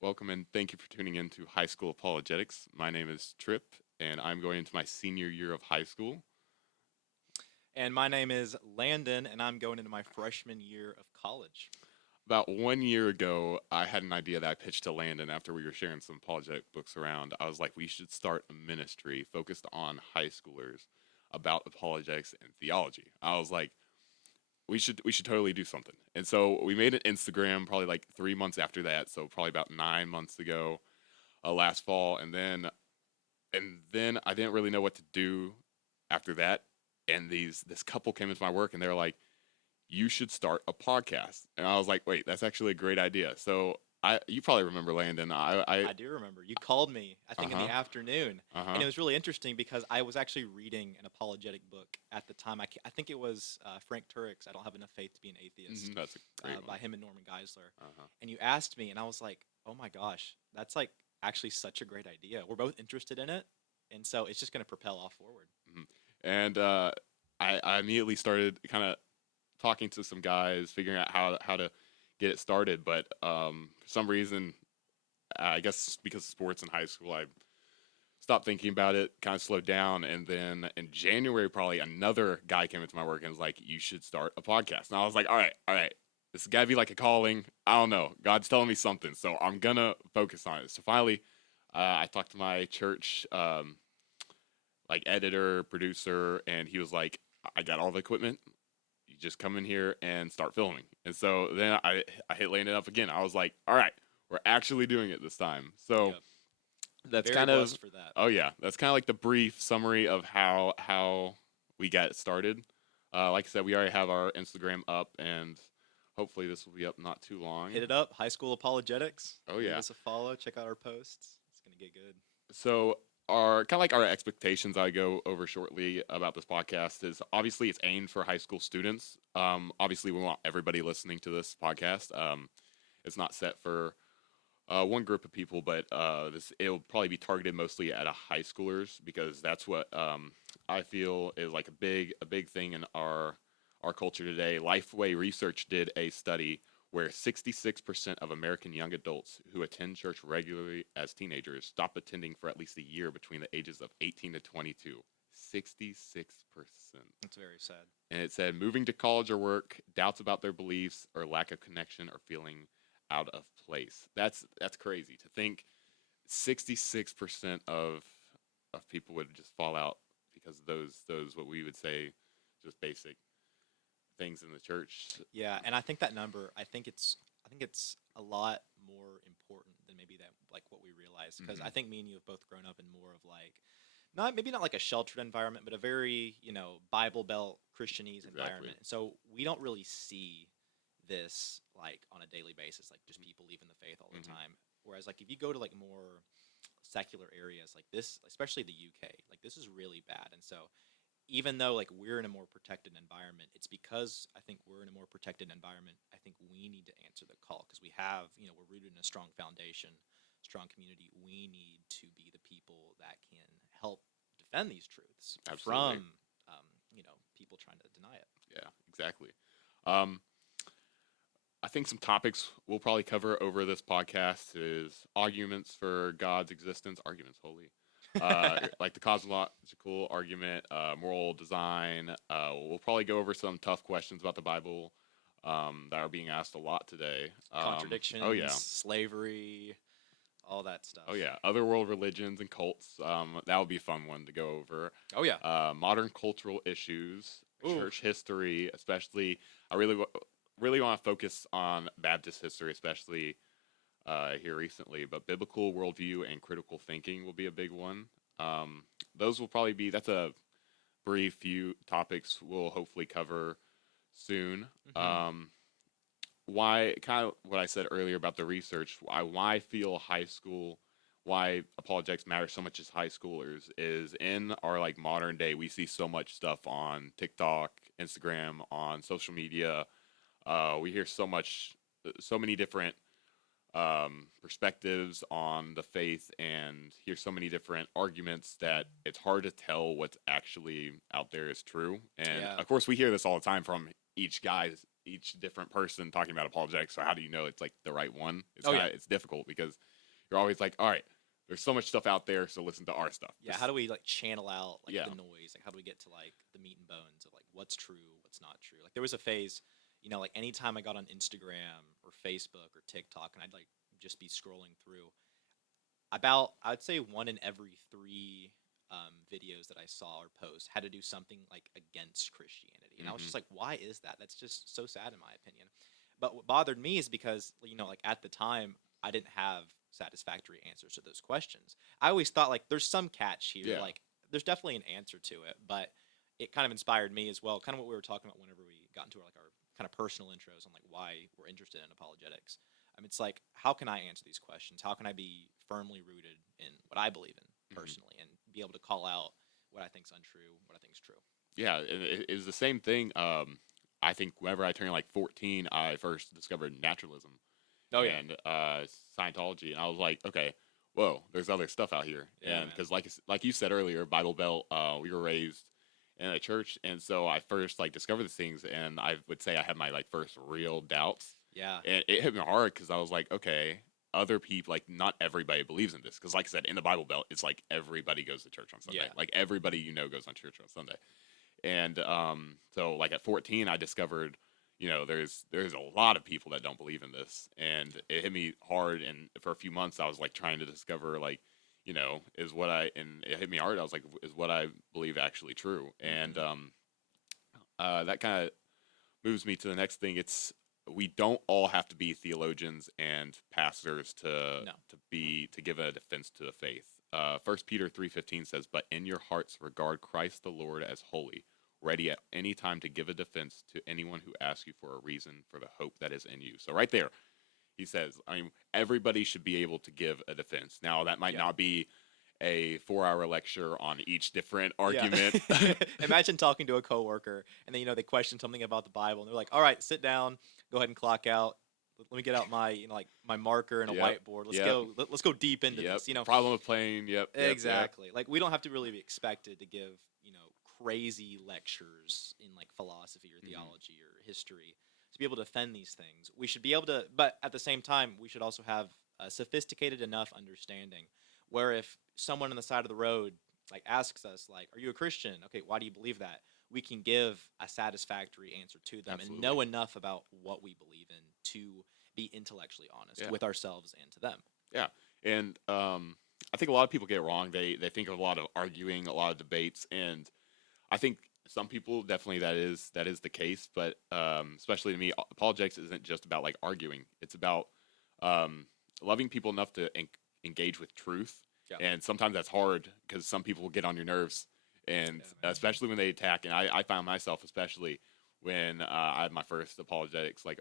Welcome and thank you for tuning in to High School Apologetics. My name is Trip, and I'm going into my senior year of high school. And my name is Landon, and I'm going into my freshman year of college. About 1 year ago, I had an idea that I pitched to Landon after we were sharing some apologetic books around. I was like, we should start a ministry focused on high schoolers about apologetics and theology. I was like, we should totally do something. And so we made an Instagram probably like 3 months after that, so probably about 9 months ago, last fall, and then I didn't really know what to do after that. And this couple came into my work and they were like, "You should start a podcast." And I was like, "Wait, that's actually a great idea." So you probably remember Landon. I do remember. You called me, I Uh think, in huh, the afternoon. uh And huh. it was really interesting because I was actually reading an apologetic book at the time. I think it was Frank Turek's I Don't Have Enough Faith to Be an Atheist That's a great one. by him and Norman Geisler. Uh huh. And you asked me, and I was like, oh my gosh, that's like actually such a great idea. We're both interested in it. And so it's just going to propel off forward. Hmm. And I immediately started kind of talking to some guys, figuring out how to get it started. But for some reason, I guess because of sports in high school, I stopped thinking about it, kind of slowed down. And then in January, probably another guy came into my work and was like, "You should start a podcast." And I was like, all right, this has got to be like a calling. I don't know. God's telling me something. So I'm going to focus on it. So finally, I talked to my church, like editor, producer, and he was like, "I got all the equipment. You just come in here and start filming." And so then I hit Landon up again. I was like, "All right, we're actually doing it this time." So Yep. that's Very kind of, blessed for that. oh yeah, that's kind of like the brief summary of how we got started. Like I said, we already have our Instagram up, and hopefully this will be up not too long. Hit it up, High School Apologetics. Oh Give yeah. us a follow. Check out our posts. It's going to get good. So our kind of like our expectations I go over shortly about this podcast is obviously it's aimed for high school students. Obviously we want everybody listening to this podcast. It's not set for one group of people, but this it'll probably be targeted mostly at a high schoolers because that's what I feel is like a big thing in our culture today. Lifeway Research did a study where 66% of American young adults who attend church regularly as teenagers stop attending for at least a year between the ages of 18 to 22. 66%. It's very sad. And it said moving to college or work, doubts about their beliefs, or lack of connection or feeling out of place. That's crazy to think 66% of people would just fall out because of those what we would say just basic things in the church. Yeah, and I think that number, I think it's a lot more important than maybe that like what we realize because I Hmm. think me and you have both grown up in more of like not like a sheltered environment, but a very, Bible Belt Christianese Exactly. environment. So we don't really see this like on a daily basis, like just people leaving the faith all the Hmm. time. Whereas like if you go to like more secular areas like this, especially the UK, like this is really bad. And so even though like we're in a more protected environment, it's because I think we're in a more protected environment. I think we need to answer the call because we have, we're rooted in a strong foundation, strong community. We need to be the people that can help defend these truths Absolutely. from, people trying to deny it. Yeah, exactly. Um, I think some topics we'll probably cover over this podcast is arguments for God's existence, arguments holy, like the cosmological argument, moral design. We'll probably go over some tough questions about the Bible that are being asked a lot today. Oh Contradictions, yeah, slavery, all that stuff. oh yeah, other world religions and cults. That would be a fun one to go over. Oh yeah. Modern cultural issues, Ooh. church history, especially. I really want to focus on Baptist history, especially here recently. But biblical worldview and critical thinking will be a big one. Um, those will probably be. That's a brief few topics we'll hopefully cover soon. Hmm. Why kind of what I said earlier about the research, why I feel high school, why apologetics matter so much as high schoolers is in our like modern day we see so much stuff on TikTok, Instagram, on social media. We hear so many different perspectives on the faith and hear so many different arguments that it's hard to tell what's actually out there is true. And Yeah. of course, we hear this all the time from each different person talking about apologetics. So how do you know it's like the right one? Oh yeah, It's difficult because you're always like, all right, there's so much stuff out there, so listen to our stuff. yeah. How do we like channel out like Yeah. the noise? Like how do we get to like the meat and bones of like what's true, what's not true? Like there was a phase, like anytime I got on Instagram or Facebook or TikTok, and I'd like just be scrolling through, about I'd say one in every three videos that I saw or posts had to do something like against Christianity, and I was Hmm. just like, why is that? That's just so sad in my opinion. But what bothered me is because like at the time I didn't have satisfactory answers to those questions. I always thought like there's some catch here, Yeah. like there's definitely an answer to it, but it kind of inspired me as well. Kind of what we were talking about whenever we got into like our kind of personal intros on like why we're interested in apologetics. It's like, how can I answer these questions? How can I be firmly rooted in what I believe in Hmm. personally and be able to call out what I think's untrue, what I think's true? Yeah, it's the same thing. I think whenever I turned like 14, I first discovered naturalism Oh yeah, and Scientology, and I was like, okay, whoa, there's other stuff out here. yeah, And man. because like you said earlier, Bible Belt, we were raised in a church, and so I first like discovered these things, and I would say I had my like first real doubts, Yeah, and it hit me hard because I was like, okay, other people, like not everybody believes in this, because like I said, in the Bible Belt, it's like everybody goes to church on Sunday, yeah, like everybody goes on church on Sunday, and so like at 14, I discovered, there's a lot of people that don't believe in this, and it hit me hard, and for a few months, I was like trying to discover like, is what and it hit me hard. I was like, is what I believe actually true? And hmm that kind of moves me to the next thing. It's we don't all have to be theologians and pastors no, to give a defense to the faith. 1 Peter 3:15 says, "But in your hearts regard Christ the Lord as holy, ready at any time to give a defense to anyone who asks you for a reason for the hope that is in you." So right there, he says, I mean, everybody should be able to give a defense. Now that might yeah, not be a 4 hour lecture on each different yeah. argument. Imagine talking to a coworker and then they question something about the Bible and they're like, "All right, sit down, go ahead and clock out. Let me get out my like my marker and a Yep. whiteboard. Let's Yep. go. Let's go deep into Yep. this." Problem of playing. Yep. Yep. Yep. Exactly. Like we don't have to really be expected to give, crazy lectures in like philosophy or Hmm. theology or history to be able to defend these things. We should be able to, but at the same time, we should also have a sophisticated enough understanding where if someone on the side of the road like asks us like, "Are you a Christian?" Okay, why do you believe that? We can give a satisfactory answer to them and Absolutely. know enough about what we believe in to be intellectually honest Yeah. with ourselves and to them. Yeah. And I think a lot of people get it wrong. They think of a lot of arguing, a lot of debates, and I think some people definitely that is the case. But especially to me, apologetics isn't just about like arguing. It's about um, loving people enough to engage with truth. Yeah. And sometimes that's hard because some people will get on your nerves, and Yeah, man. especially when they attack. And I found myself, especially when I had my first apologetics like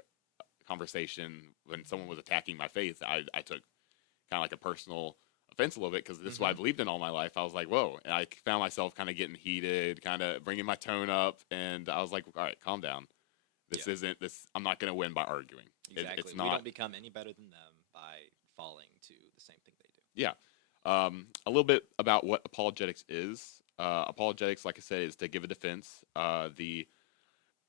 conversation, when someone was attacking my faith, I took kind of like a personal offense a little bit because this is what I Mhm. believed in all my life. I was like, whoa. And I found myself kind of getting heated, kind of bringing my tone up. And I was like, all right, calm down. Yeah. This isn't this. I'm not going to win by arguing. Exactly. It's We not. don't become any better than them by falling to the same thing they do. Yeah. A little bit about what apologetics is. Apologetics, like I said, is to give a defense. The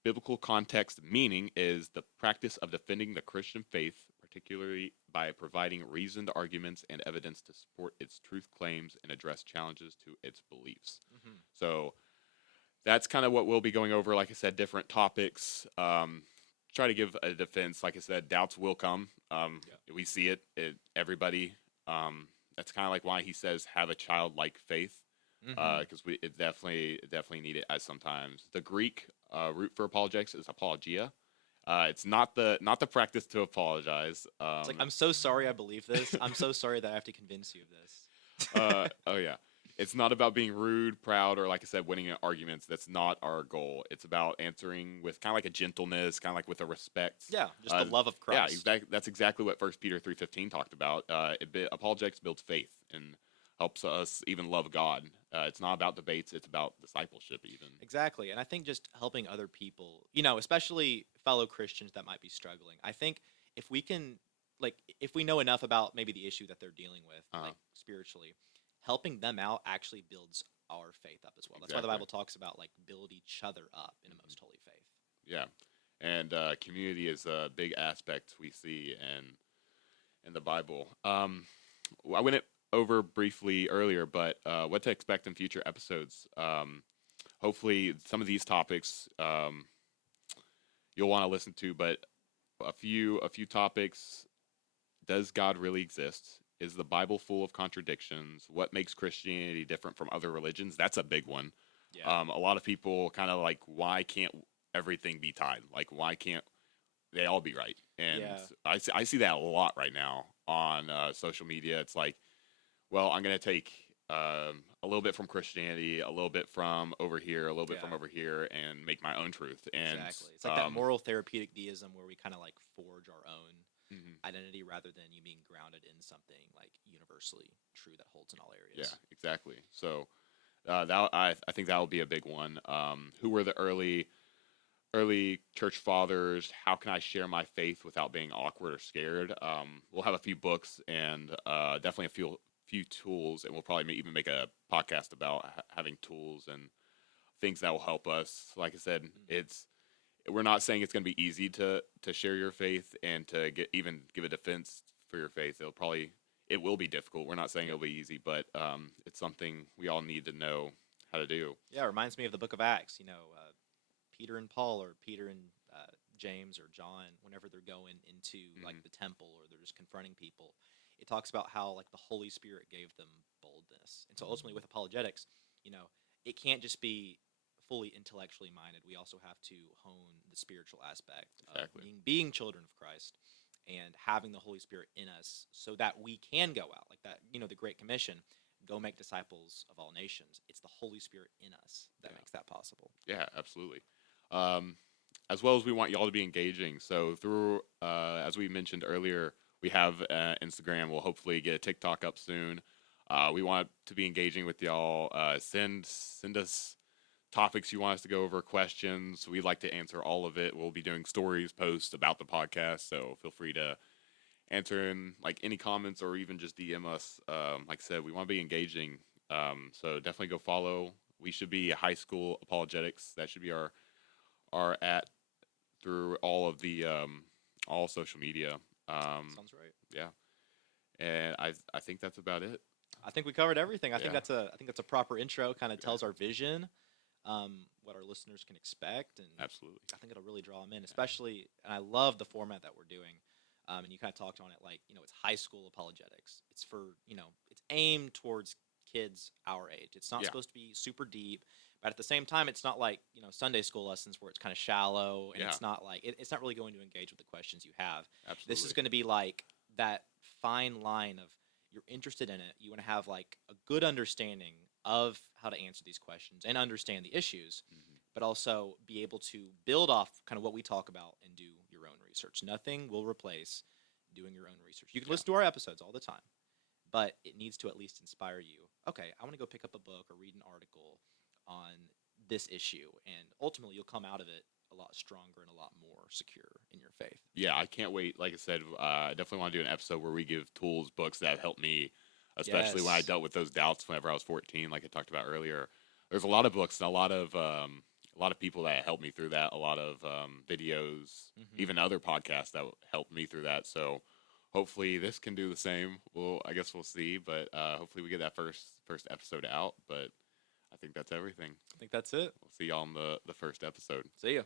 biblical context meaning is the practice of defending the Christian faith, particularly by providing reasoned arguments and evidence to support its truth claims and address challenges to its beliefs. Hmm. So that's kind of what we'll be going over. Like I said, different topics. Try to give a defense. Like I said, doubts will come. Yeah. We see everybody. That's kind of like why he says have a childlike faith, Hmm. because we it definitely need it at sometimes. The Greek root for apologetics is apologia. It's not the practice to apologize. It's like, I'm so sorry I believe this. I'm so sorry that I have to convince you of this. Oh yeah, it's not about being rude, proud, or like I said, winning at arguments. That's not our goal. It's about answering with kind of like a gentleness, kind of like with a respect. Yeah, just the love of Yeah, Christ. exactly. That's exactly what 1 Peter 3:15 talked about. Apologetics builds faith and helps us even love God. It's not about debates. It's about discipleship, even. Exactly. And I think just helping other people, especially fellow Christians that might be struggling. I think if we can, like, if we know enough about maybe the issue that they're dealing with, Uh, like spiritually, helping them out actually builds our faith up as well. That's why the exactly. Bible talks about like build each other up in a Hmm. most holy faith. Yeah. and community is a big aspect we see in the Bible. I went it over briefly earlier, but what to expect in future episodes. Hopefully, some of these topics you'll want to listen to, but a few topics. Does God really exist? Is the Bible full of contradictions? What makes Christianity different from other religions? That's a big one. Yeah. A lot of people kind of like, why can't everything be tied? Like, why can't they all be right? And Yeah. I see that a lot right now on social media. It's like, well, I'm going to take a little bit from Christianity, a little bit from over here, a little bit from Yeah. over here, and make my own truth. And Exactly. It's like that moral therapeutic deism where we kind of like forge our own mhm. identity rather than you being grounded in something like universally true that holds in all Yeah, areas. exactly. So that I think that will be a big one. Who were the early church fathers? How can I share my faith without being awkward or scared? We'll have a few books and definitely a few tools, and we'll probably even make a podcast about having tools and things that will help us. Like I said, Mhm. we're not saying it's going to be easy to share your faith and to give a defense for your faith. It will be difficult. We're not saying Yep. it'll be easy, but it's something we all need to know how to do. Yeah, it reminds me of the book of Acts. Peter and Paul, or Peter and James or John, whenever they're going into like Hmm. the temple or they're just confronting people, it talks about how like the Holy Spirit gave them boldness. And so ultimately with apologetics, you know, it can't just be fully intellectually minded. We also have to hone the spiritual aspect of Exactly. being children of Christ and having the Holy Spirit in us so that we can go out like that, the Great Commission, go make disciples of all nations. It's the Holy Spirit in us that Yeah. makes that possible. Yeah, absolutely. Um, as well as we want y'all to be engaging. So through, as we mentioned earlier, we have Instagram. We'll hopefully get a TikTok up soon. We want to be engaging with y'all. Send us topics you want us to go over, questions. We'd like to answer all of it. We'll be doing stories, posts about the podcast, so feel free to answer in like any comments or even just DM us. Like I said, we want to be engaging. So definitely go follow. We should be high school apologetics. That should be our at through all of the all social media. Sounds right. Yeah, and I think that's about it. I think we covered everything. I think Yeah, that's a proper intro. Kind of yeah, tells our vision, what our listeners can expect, and absolutely. I think it'll really draw them in. Yeah, Especially, and I love the format that we're doing. And you kind of talked on it, like it's high school apologetics. It's for it's aimed towards kids our age. It's not yeah, supposed to be super deep, but at the same time, it's not like Sunday school lessons where it's kind of shallow, and yeah, it's not like it's not really going to engage with the questions you have. This is absolutely. going to be like that fine line of you're interested in it, you want to have like a good understanding of how to answer these questions and understand the issues, Hmm. but also be able to build off kind of what we talk about and do your own research. Nothing will replace doing your own research. You can Yeah, listen to our episodes all the time, but it needs to at least inspire you. Okay, I want to go pick up a book or read an article on this issue, and ultimately you'll come out of it a lot stronger and a lot more secure in your faith. yeah. I can't wait. Like I said, I definitely want to do an episode where we give tools, books that have helped me, especially when I Yes. dealt with those doubts whenever I was 14, like I talked about earlier. There's a lot of books and a lot of people that helped me through that. A lot of videos, Hmm. even other podcasts that helped me through that. So hopefully this can do the same. I guess we'll see, but hopefully we get that first episode out. But I think that's everything. I think that's it. We'll see y'all on the first episode. See ya.